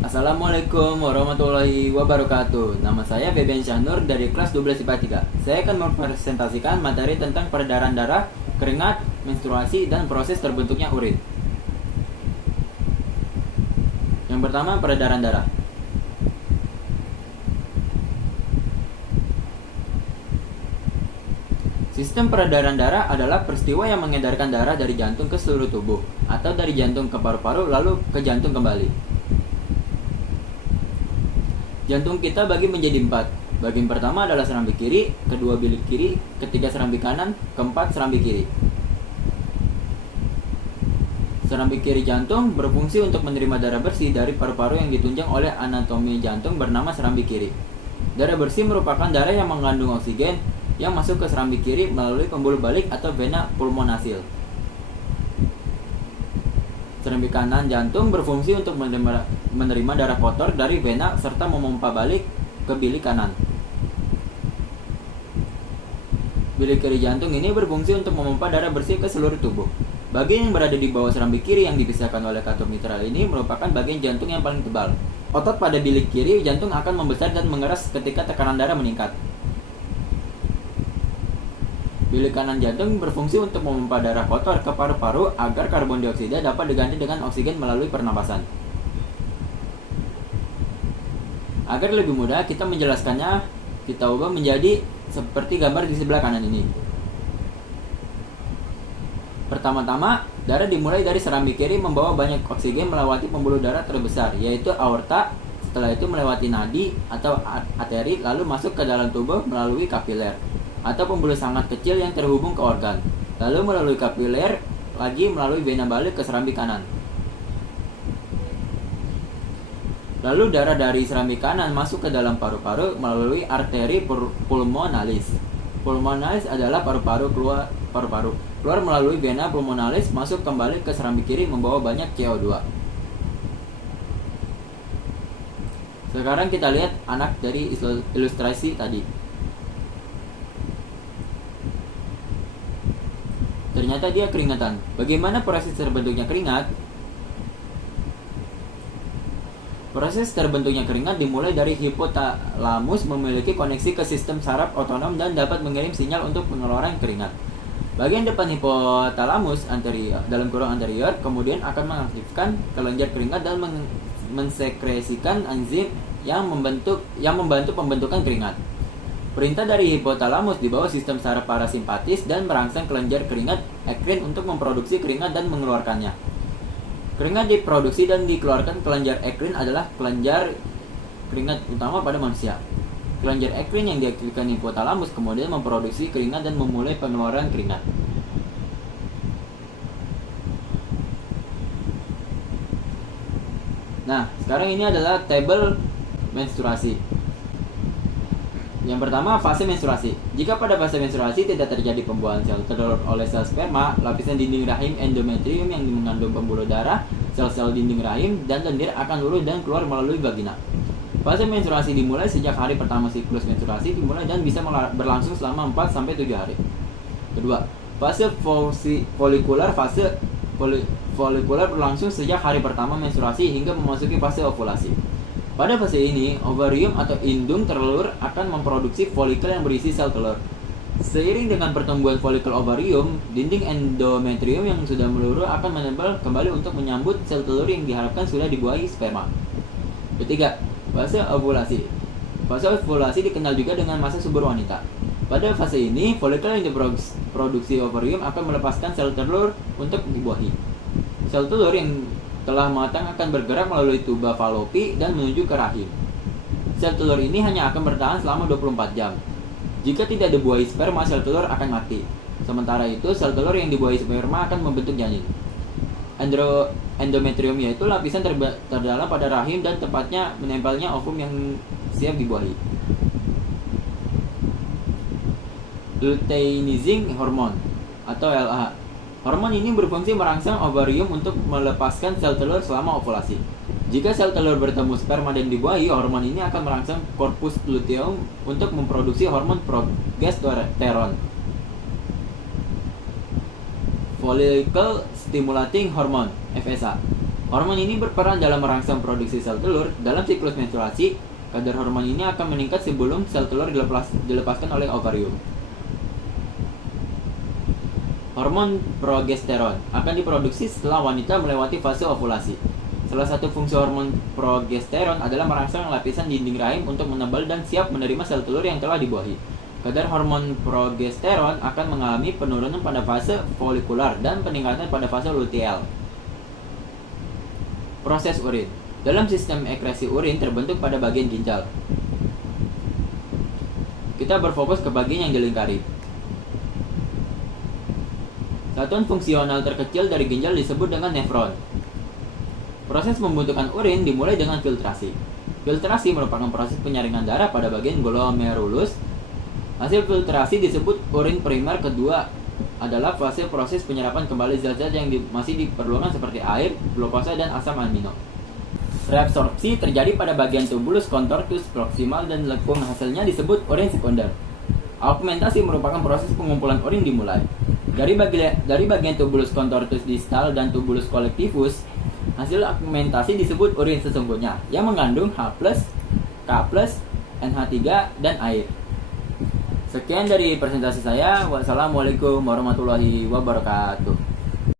Assalamualaikum warahmatullahi wabarakatuh. Nama saya Beben Syahnur dari kelas 12 IPA 3. Saya akan mempresentasikan materi tentang peredaran darah, keringat, menstruasi, dan proses terbentuknya urin. Yang pertama, peredaran darah. Sistem peredaran darah adalah peristiwa yang mengedarkan darah dari jantung ke seluruh tubuh, atau dari jantung ke paru-paru lalu ke jantung kembali. Jantung kita bagi menjadi 4. Bagian pertama adalah serambi kiri, kedua bilik kiri, ketiga serambi kanan, keempat serambi kiri. Serambi kiri jantung berfungsi untuk menerima darah bersih dari paru-paru yang ditunjang oleh anatomi jantung bernama serambi kiri. Darah bersih merupakan darah yang mengandung oksigen yang masuk ke serambi kiri melalui pembuluh balik atau vena pulmonasil. Serambi kanan jantung berfungsi untuk menerima darah kotor dari vena serta memompa balik ke bilik kanan. Bilik kiri jantung ini berfungsi untuk memompa darah bersih ke seluruh tubuh. Bagian yang berada di bawah serambi kiri yang dipisahkan oleh katup mitral ini merupakan bagian jantung yang paling tebal. Otot pada bilik kiri jantung akan membesar dan mengeras ketika tekanan darah meningkat. Bilik kanan jantung berfungsi untuk memompa darah kotor ke paru-paru agar karbon dioksida dapat diganti dengan oksigen melalui pernapasan. Agar lebih mudah kita menjelaskannya, kita ubah menjadi seperti gambar di sebelah kanan ini. Pertama-tama, darah dimulai dari serambi kiri membawa banyak oksigen melewati pembuluh darah terbesar, yaitu aorta. Setelah itu melewati nadi atau arteri, lalu masuk ke dalam tubuh melalui kapiler atau pembuluh sangat kecil yang terhubung ke organ, lalu melalui kapiler lagi melalui vena balik ke serambi kanan. Lalu darah dari serambi kanan masuk ke dalam paru-paru melalui arteri pulmonalis. Pulmonalis adalah paru-paru keluar melalui vena pulmonalis masuk kembali ke serambi kiri membawa banyak CO2. Sekarang kita lihat anak dari ilustrasi tadi. Ternyata dia keringatan. Bagaimana proses terbentuknya keringat? Proses terbentuknya keringat dimulai dari hipotalamus memiliki koneksi ke sistem saraf otonom dan dapat mengirim sinyal untuk pengeluaran keringat. Bagian depan hipotalamus anterior kemudian akan mengaktifkan kelenjar keringat dan mensekresikan enzim yang membantu pembentukan keringat. Perintah dari hipotalamus di bawah sistem saraf parasimpatis dan merangsang kelenjar keringat ekrin untuk memproduksi keringat dan mengeluarkannya. Keringat diproduksi dan dikeluarkan kelenjar ekrin adalah kelenjar keringat utama pada manusia. Kelenjar ekrin yang diaktifkan hipotalamus kemudian memproduksi keringat dan memulai pengeluaran keringat. Nah, sekarang ini adalah tabel menstruasi. Yang pertama, fase menstruasi. Jika pada fase menstruasi tidak terjadi pembuahan sel telur oleh sel sperma, lapisan dinding rahim endometrium yang mengandung pembuluh darah, sel-sel dinding rahim, dan lendir akan lurus dan keluar melalui vagina. Fase menstruasi dimulai sejak hari pertama siklus menstruasi dimulai dan bisa berlangsung selama 4-7 hari. Kedua, fase folikular. Fase folikular berlangsung sejak hari pertama menstruasi hingga memasuki fase ovulasi. Pada fase ini, ovarium atau indung telur akan memproduksi folikel yang berisi sel telur. Seiring dengan pertumbuhan folikel ovarium, dinding endometrium yang sudah meluruh akan menempel kembali untuk menyambut sel telur yang diharapkan sudah dibuahi sperma. Ketiga, fase ovulasi. Fase ovulasi dikenal juga dengan masa subur wanita. Pada fase ini, folikel yang diproduksi ovarium akan melepaskan sel telur untuk dibuahi. Sel telur yang telah matang akan bergerak melalui tuba falopi dan menuju ke rahim. Sel telur ini hanya akan bertahan selama 24 jam. Jika tidak dibuahi sperma, sel telur akan mati. Sementara itu, sel telur yang dibuahi sperma akan membentuk janin. Endometrium yaitu lapisan terdalam pada rahim dan tepatnya menempelnya ovum yang siap dibuahi. Luteinizing hormone atau LH. Hormon ini berfungsi merangsang ovarium untuk melepaskan sel telur selama ovulasi. Jika sel telur bertemu sperma dan dibuahi, hormon ini akan merangsang corpus luteum untuk memproduksi hormon progesteron. Follicle Stimulating Hormone (FSH). Hormon ini berperan dalam merangsang produksi sel telur. Dalam siklus menstruasi, kadar hormon ini akan meningkat sebelum sel telur dilepaskan oleh ovarium. Hormon progesteron akan diproduksi setelah wanita melewati fase ovulasi. Salah satu fungsi hormon progesteron adalah merangsang lapisan dinding rahim untuk menebal dan siap menerima sel telur yang telah dibuahi. Kadar hormon progesteron akan mengalami penurunan pada fase folikular dan peningkatan pada fase luteal. Proses urin. Dalam sistem ekresi urin terbentuk pada bagian ginjal. Kita berfokus ke bagian yang dilingkari. Satuan fungsional terkecil dari ginjal disebut dengan nefron. Proses pembentukan urin dimulai dengan filtrasi. Filtrasi merupakan proses penyaringan darah pada bagian glomerulus. Hasil filtrasi disebut urin primer. Kedua adalah fase proses penyerapan kembali zat-zat yang masih diperlukan seperti air, glukosa, dan asam amino. Reabsorpsi terjadi pada bagian tubulus contortus proximal dan lekung, hasilnya disebut urin sekunder. Augmentasi merupakan proses pengumpulan urin dimulai. Dari bagian tubulus contortus distal dan tubulus collectivus, hasil augmentasi disebut urin sesungguhnya yang mengandung H+, K+, NH3, dan air. Sekian dari presentasi saya. Wassalamualaikum warahmatullahi wabarakatuh.